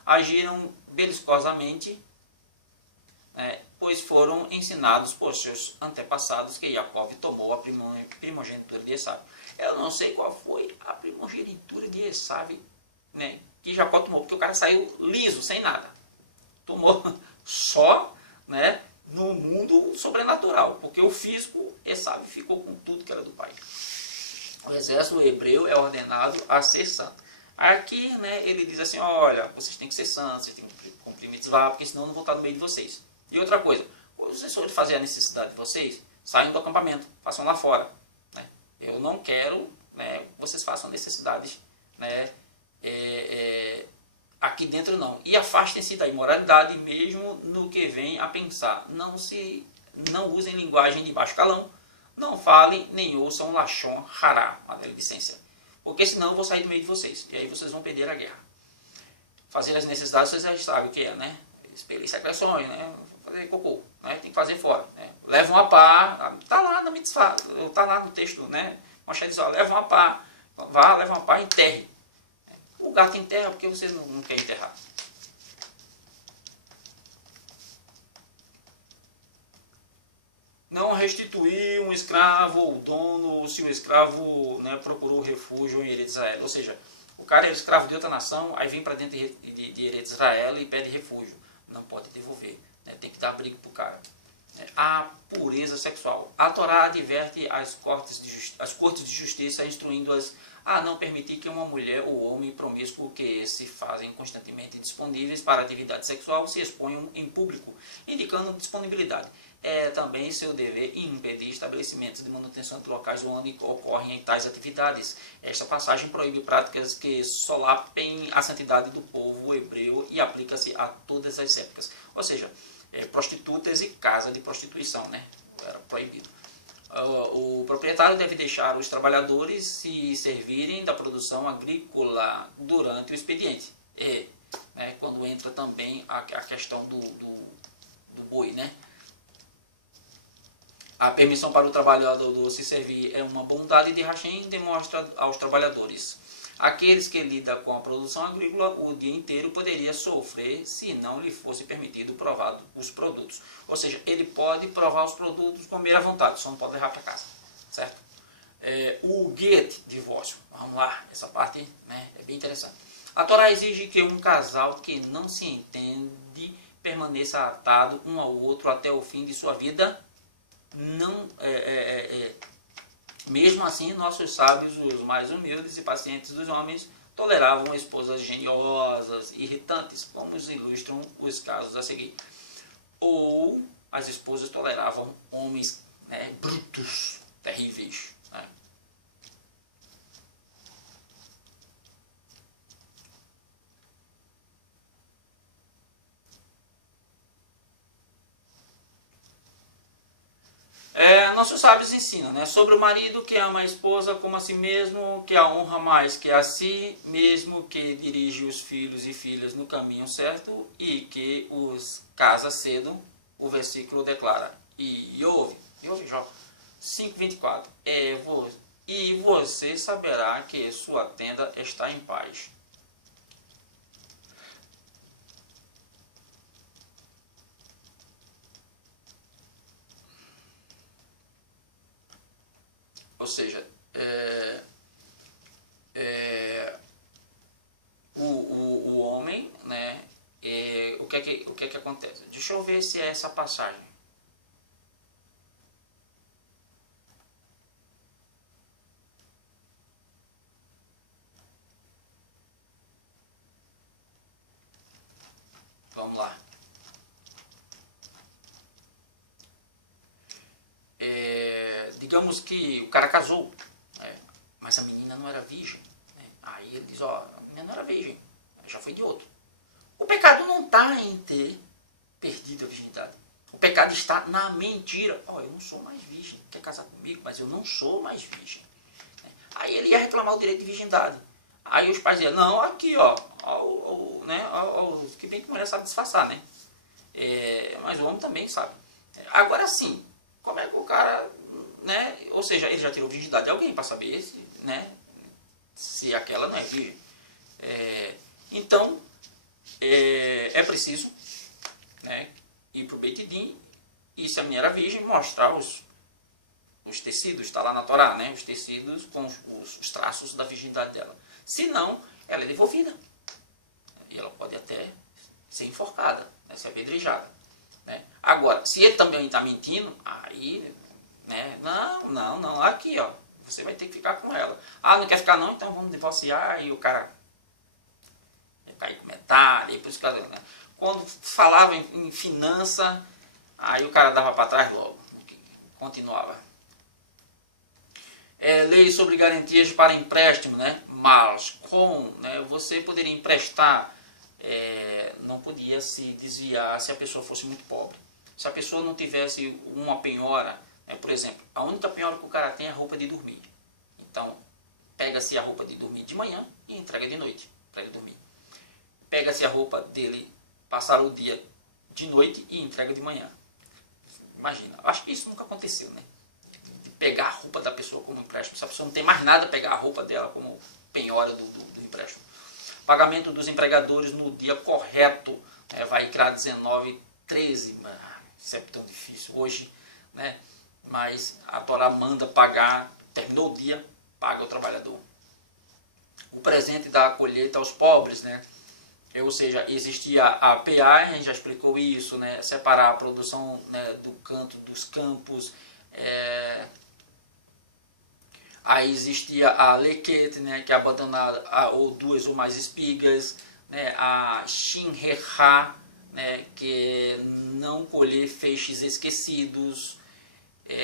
agiram beliscosamente, pois foram ensinados por seus antepassados que Jacó tomou a primogenitura de Esav. Eu não sei qual foi a primogenitura de Esav, né, que Jacó tomou, porque o cara saiu liso, sem nada. Tomou só, né, no mundo sobrenatural, porque o físico, Esav ficou com tudo que era do pai. O exército hebreu é ordenado a ser santo. Aqui, né, ele diz assim, olha, vocês têm que ser santos, vocês têm que cumprir mitzvah, porque senão eu não vou estar no meio de vocês. E outra coisa, quando vocês forem fazer a necessidade de vocês, saiam do acampamento, façam lá fora. Né? Eu não quero, né, vocês façam necessidades, né, aqui dentro não. E afastem-se da imoralidade mesmo no que vem a pensar. Não usem linguagem de baixo calão, não falem nem ouçam lachon hará, maledicência. Porque senão eu vou sair do meio de vocês. E aí vocês vão perder a guerra. Fazer as necessidades, vocês já sabem o que é, né? Expelir secreções, né? Fazer cocô, né? Tem que fazer fora. Né? Leva uma pá, tá lá na mitzvah, tá lá no texto, né? Moshe diz, ó, leva uma pá, vá, leva uma pá e enterre. O gato enterra porque vocês não querem enterrar. Não restituir um escravo ou dono se o escravo, né, procurou refúgio em Eretz Israel. Ou seja, o cara é escravo de outra nação, aí vem para dentro de Eretz Israel e pede refúgio. Não pode devolver. Né, tem que dar abrigo para o cara. A pureza sexual. A Torá adverte as cortes de justiça, instruindo-as a não permitir que uma mulher ou homem promíscuo que se fazem constantemente disponíveis para atividade sexual se exponham em público, indicando disponibilidade. É também seu dever impedir estabelecimentos de manutenção de locais onde ocorrem tais atividades. Esta passagem proíbe práticas que solapem a santidade do povo hebreu e aplica-se a todas as épocas. Ou seja, prostitutas e casa de prostituição, né? era proibido. O proprietário deve deixar os trabalhadores se servirem da produção agrícola durante o expediente. Né, quando entra também a questão do boi, né? A permissão para o trabalhador se servir é uma bondade de Hashem, demonstra aos trabalhadores. Aqueles que lidam com a produção agrícola o dia inteiro poderia sofrer se não lhe fosse permitido provar os produtos. Ou seja, ele pode provar os produtos com meia vontade, só não pode levar para casa, certo? O get, divórcio, vamos lá, essa parte, né, é bem interessante. A Torá exige que um casal que não se entende permaneça atado um ao outro até o fim de sua vida. Mesmo assim, nossos sábios, os mais humildes e pacientes dos homens, toleravam esposas geniosas, irritantes, como ilustram os casos a seguir. Ou as esposas toleravam homens, né, brutos, terríveis. Né? Nossos sábios ensinam, né, sobre o marido que ama a esposa como a si mesmo, que a honra mais que a si mesmo, que dirige os filhos e filhas no caminho certo e que os casa cedo. O versículo declara, e ouve Jó 5:24, e você saberá que sua tenda está em paz. Ou seja, o homem, né, o que é que acontece? Deixa eu ver se é essa passagem. Vamos lá. Digamos que o cara casou, né, mas a menina não era virgem. Né? Aí ele diz, ó, a menina não era virgem, já foi de outro. O pecado não está em ter perdido a virgindade. O pecado está na mentira. Ó, eu não sou mais virgem, quer casar comigo, mas eu não sou mais virgem. Aí ele ia reclamar o direito de virgindade. Aí os pais diziam, não, aqui, ó, né, que bem que mulher sabe disfarçar, né? Mas o homem também sabe. Agora sim, como é que o cara, né? Ou seja, ele já tirou virgindade de alguém para saber se, né, se aquela não é virgem. Então, é preciso, né, ir para o Beit Din e, se a menina era virgem, mostrar os tecidos, está lá na Torá, né, os tecidos com os traços da virgindade dela. Se não, ela é devolvida. E ela pode até ser enforcada, né, ser apedrejada. Né? Agora, se ele também está mentindo, aí, né, não, aqui, ó, você vai ter que ficar com ela. Ah, não quer ficar não? Então vamos divorciar. E o cara ia cair com metade. E por isso que, né, quando falava em finança, aí o cara dava para trás logo. Continuava. Lei sobre garantias para empréstimo, né? Mas né, você poderia emprestar, não podia se desviar se a pessoa fosse muito pobre. Se a pessoa não tivesse uma penhora, né, por exemplo, a única penhora que o cara tem é a roupa de dormir. Então, pega-se a roupa de dormir de manhã e entrega de noite para ele dormir. Pega-se a roupa dele passar o dia de noite e entrega de manhã. Imagina, acho que isso nunca aconteceu, né? Pegar a roupa da pessoa como empréstimo. Se a pessoa não tem mais nada, pegar a roupa dela como penhora do empréstimo. Pagamento dos empregadores no dia correto. Vai criar 19:13. Isso é tão difícil hoje, né? Mas a Torá manda pagar, terminou o dia, paga o trabalhador. O presente da colheita aos pobres, né? Ou seja, existia a PA, a gente já explicou isso, né? Separar a produção, né, do canto dos campos. Aí existia a lequete, né, que é abandonar ou duas ou mais espigas, né, a shinheha, né, que é não colher feixes esquecidos.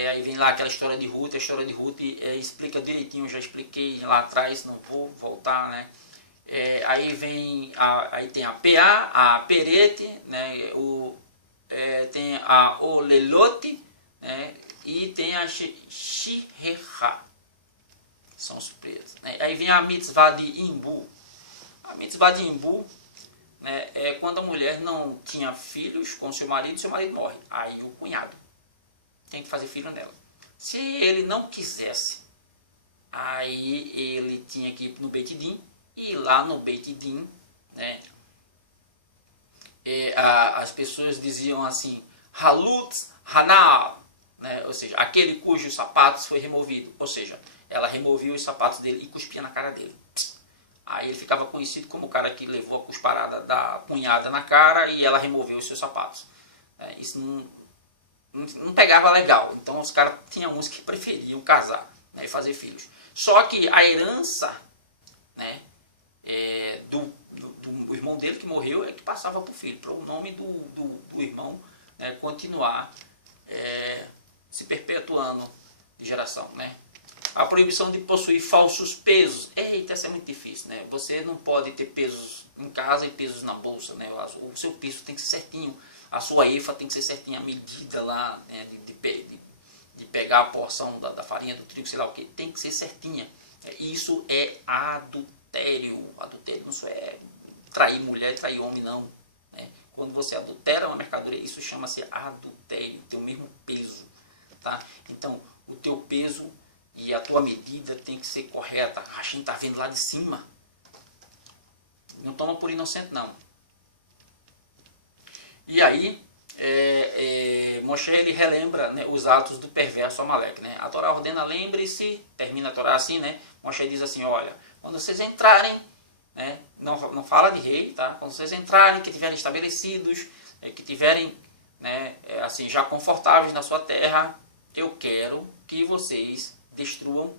Aí vem lá aquela história de Ruth, a história de Ruth explica direitinho, eu já expliquei lá atrás, não vou voltar, né. Aí vem aí tem a PA, a perete, né, tem a olelote, né, e tem a Shireha, são os presos. Né? Aí vem a mitzvah de Imbu. A mitzvah de Imbu, né, é quando a mulher não tinha filhos com seu marido morre. Aí o cunhado tem que fazer filho nela. Se ele não quisesse, aí ele tinha que ir no Beit Din, e lá no Beit Din, né, as pessoas diziam assim, Halutz Hanal, né, ou seja, aquele cujos sapatos foi removido, ou seja, ela removia os sapatos dele e cuspia na cara dele. Aí ele ficava conhecido como o cara que levou a cusparada da cunhada na cara e ela removeu os seus sapatos. Isso não pegava legal, então os caras tinham uns que preferiam casar, né, e fazer filhos. Só que a herança, né, do irmão dele que morreu é que passava para o filho, para o nome do irmão, né, continuar se perpetuando de geração. Né? A proibição de possuir falsos pesos. Eita, isso é muito difícil. Né? Você não pode ter pesos em casa e pesos na bolsa. Né? O seu peso tem que ser certinho. A sua efa tem que ser certinha. A medida lá, né, de pegar a porção da farinha, do trigo, sei lá o que, tem que ser certinha. Isso é adultério. Adultério não só é trair mulher e trair homem, não. Né? Quando você adultera uma mercadoria, isso chama-se adultério. Tem o mesmo peso. Tá? Então, o teu peso e a tua medida tem que ser correta. A gente está vendo lá de cima. Não toma por inocente, não. E aí, Moshe ele relembra, né, os atos do perverso Amaleque. Né? A Torá ordena, lembre-se, termina a Torá assim, né? Moshe diz assim, olha, quando vocês entrarem, né, não fala de rei, tá? Quando vocês entrarem, que tiverem estabelecidos, que tiverem, né, assim, já confortáveis na sua terra, eu quero que vocês destruam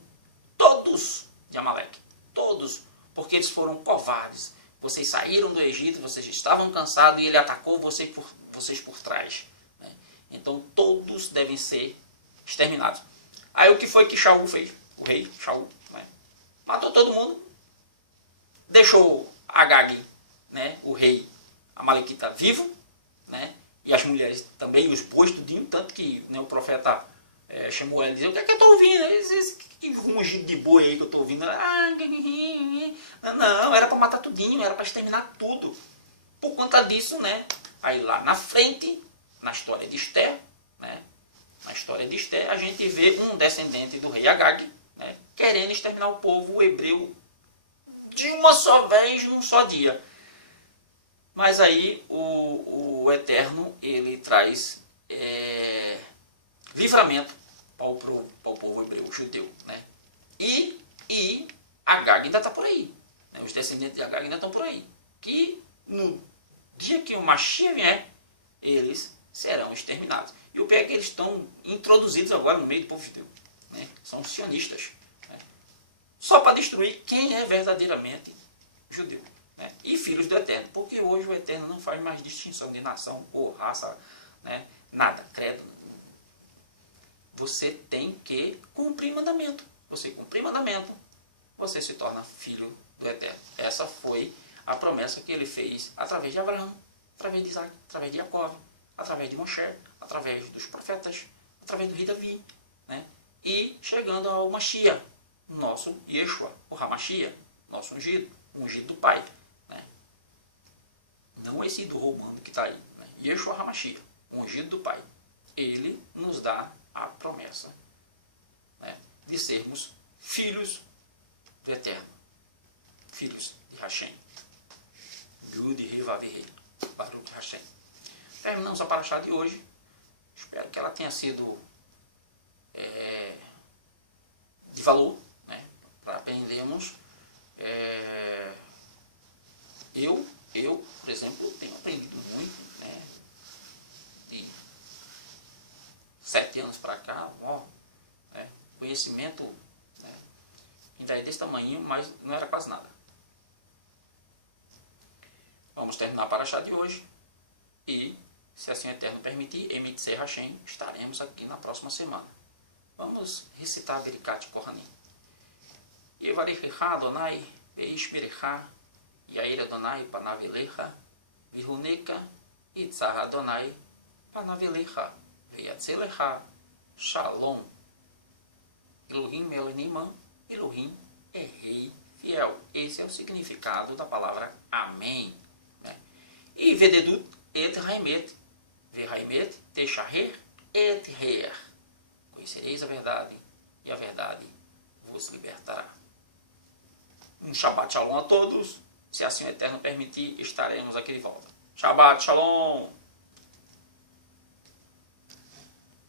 todos de Amaleque. Todos, porque eles foram covardes. Vocês saíram do Egito, vocês estavam cansados e ele atacou vocês por trás. Né? Então todos devem ser exterminados. Aí o que foi que Shaul fez? O rei Shaul, né? Matou todo mundo, deixou Agag, né, o rei amalequita, vivo, né, e as mulheres também, os bois, tudinho, tanto que, né, o profeta chamou ela e dizia, o que é que eu estou ouvindo? Esse rugido de boi aí que eu estou ouvindo. Não, era para matar tudinho, era para exterminar tudo. Por conta disso, né, aí lá na frente, na história de Esther, né, na história de Esther, a gente vê um descendente do rei Agag, né, querendo exterminar o povo hebreu de uma só vez, num só dia. Mas aí o Eterno, ele traz livramento para o povo hebreu, o judeu. Né? E Agag ainda está por aí. Né? Os descendentes de Agag ainda estão por aí. Que no dia que o Mashiach vier, eles serão exterminados. E o pior é que eles estão introduzidos agora no meio do povo judeu. Né? São sionistas. Né? Só para destruir quem é verdadeiramente judeu. Né? E filhos do Eterno. Porque hoje o Eterno não faz mais distinção de nação ou raça, né? Nada, credo. Você tem que cumprir mandamento. Você cumprir mandamento, você se torna filho do Eterno. Essa foi a promessa que ele fez através de Abraão, através de Isaac, através de Jacó, através de Moshe, através dos profetas, através do rei Davi. Né? E chegando ao Mashiach, nosso Yeshua, o Hamashiach, nosso ungido, o ungido do Pai. Né? Não esse do romano que está aí. Né? Yeshua Hamashiach, o ungido do Pai. Ele nos dá a promessa, né, de sermos filhos do Eterno, filhos de Hashem. Gud Rivavi Baruch Hashem. Terminamos a paraxá de hoje. Espero que ela tenha sido de valor, né, para aprendermos. Eu, por exemplo, tenho aprendido muito, né, de 7 anos para cá, né, conhecimento, né, ainda é desse tamanho, mas não era quase nada. Vamos terminar a paraxá de hoje e, se assim o Eterno permitir, Emitse Hashem, estaremos aqui na próxima semana. Vamos recitar Berikat Kohanim. Yevarechecha Adonai, Beish Berecha, Yair Adonai Panavelecha, Vihuneka, Itzah Adonai Panavelecha, Veyatzelecha, Shalom. Elohim Melanimam, Elohim é rei fiel. Esse é o significado da palavra amém. Né? E vededut et haimet, verhaimet, techaher et her. Conhecereis a verdade, e a verdade vos libertará. Um Shabbat Shalom a todos. Se assim o Eterno permitir, estaremos aqui de volta. Shabbat Shalom!